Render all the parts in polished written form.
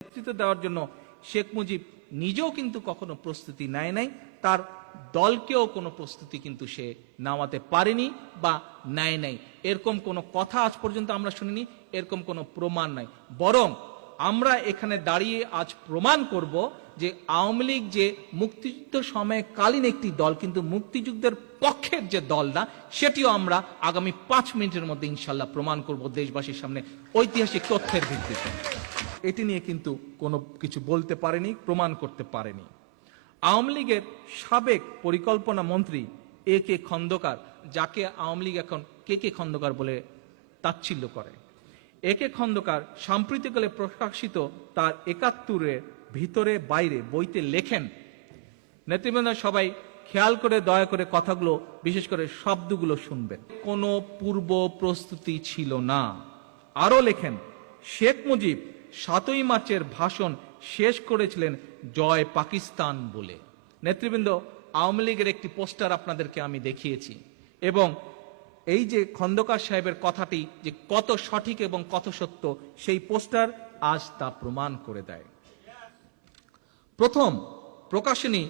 নেতৃত্ব দেওয়ার জন্য শেখ মুজিব নিজেও কিন্তু কখনো প্রস্তুতি নেয় নাই, তার দলকেও কোনো প্রস্তুতি কিন্তু সে নামাতে পারেনি বা নেয় নাই। এরকম কোনো কথা আজ পর্যন্ত আমরা শুনিনি, এরকম কোনো প্রমাণ নাই। বরং আমরা এখানে দাঁড়িয়ে আজ প্রমাণ করব যে আওয়ামী লীগ যে মুক্তিযুদ্ধ সময়কালীন একটি দল, কিন্তু মুক্তিযুদ্ধের পক্ষের যে দল না, সেটিও আমরা আগামী 5 মিনিটের মধ্যে ইনশাল্লাহ প্রমাণ করব দেশবাসীর সামনে ঐতিহাসিক তথ্যের ভিত্তিতে। এটি নিয়ে কিন্তু কোনো কিছু বলতে পারেনি, প্রমাণ করতে পারেনি। আওয়ামী লীগের সাবেক পরিকল্পনা মন্ত্রী এ কে খন্দকার, যাকে আওয়ামী লীগ এখন কে কে খন্দকার বলে তাচ্ছিল্য করে, এ কে খন্দকার সাম্প্রতিককালে প্রকাশিত তার ৭১-এর ভিতরে বাইরে বইতে লেখেন, নেতৃবৃন্দ সবাই খেয়াল করে দয়া করে কথাগুলো, বিশেষ করে শব্দগুলো শুনবেন, কোনো পূর্ব প্রস্তুতি ছিল না। আরো লেখেন, শেখ মুজিব ৭ই মার্চের ভাষণ শেষ করেছিলেন জয় পাকিস্তান বলে। নেতৃবৃন্দ, আওয়ামী লীগের একটি পোস্টার আপনাদেরকে আমি দেখিয়েছি, এবং এই যে খন্দকার সাহেবের কথাটি যে কত সঠিক এবং কত সত্য, সেই পোস্টার আজ তা প্রমাণ করে দেয়। প্রথম প্রকাশনী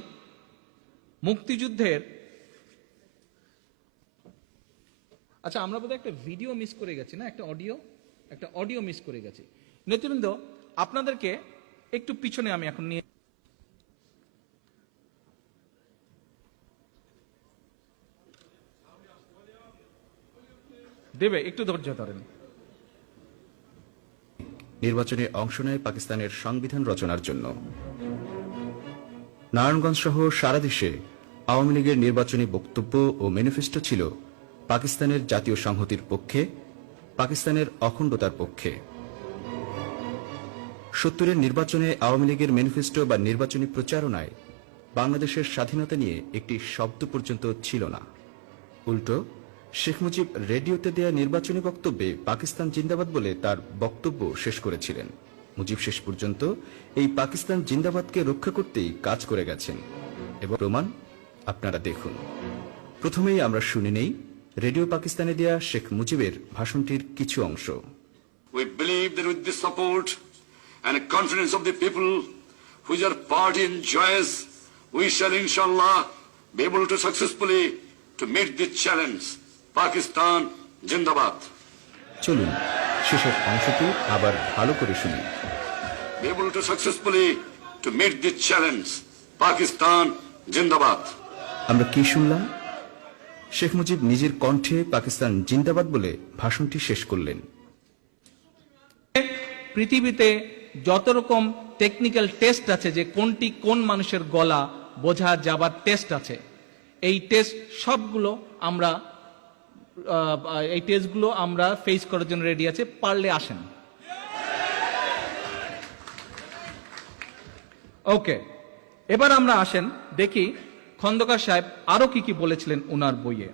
মুক্তিযুদ্ধের, আচ্ছা আমরা বোধহয় একটা ভিডিও মিস করে গেছি না, একটা অডিও মিস করে গেছি। নেতৃবৃন্দ, আপনাদেরকে একটু পিছনে আমি এখন নিয়ে দেবে, একটু ধৈর্য ধরেন। নির্বাচনে অংশ নেয় পাকিস্তানের সংবিধান রচনার জন্য। নারায়ণগঞ্জ সহ সারা দেশে আওয়ামী লীগের নির্বাচনী বক্তব্য ও ম্যানিফেস্টো ছিল পাকিস্তানের জাতীয় সংহতির পক্ষে, পাকিস্তানের অখণ্ডতার পক্ষে। ৭০-এর নির্বাচনে আওয়ামী লীগের ম্যানিফেস্টো বা নির্বাচনী প্রচারণায় বাংলাদেশের স্বাধীনতা নিয়ে একটি শব্দ পর্যন্ত ছিল না। উল্টো শেখ মুজিব রেডিওতে দেয়া নির্বাচনী বক্তব্যে পাকিস্তান জিন্দাবাদ বলে তার বক্তব্য শেষ করেছিলেন। মুজিব শেষ পর্যন্ত এই পাকিস্তান জিন্দাবাদকে রক্ষা করতেই কাজ করে গেছেন, এবং প্রমাণ আপনারা দেখুন। প্রথমেই আমরা শুনে নেই রেডিও পাকিস্তানে দেয়া শেখ মুজিবের ভাষণটির কিছু অংশ। We believe that with the support and confidence of the people which our party enjoys, we shall inshallah be able to successfully to meet this challenge. Pakistan Jindabad. চলুন শেষের অংশটি আবার ভালো করে শুনি। Be able to successfully to meet this challenge. Pakistan Jindabad. আমরা কি শুনলাম? শেখ মুজিব নিজের কণ্ঠে পাকিস্তান জিন্দাবাদ বলে ভাষণটি শেষ করলেন। পৃথিবীতে যত রকম টেকনিক্যাল টেস্ট আছে, যে কোনটি কোন মানুষের গলা বোঝা যাবার টেস্ট আছে, এই টেস্টগুলো আমরা ফেস করার জন্য রেডি আছে। পারলে আসেন। ওকে, এবার আমরা আসেন দেখি খন্দকার সাহেব আরো কি কি বলেছিলেন ওনার বইয়ে।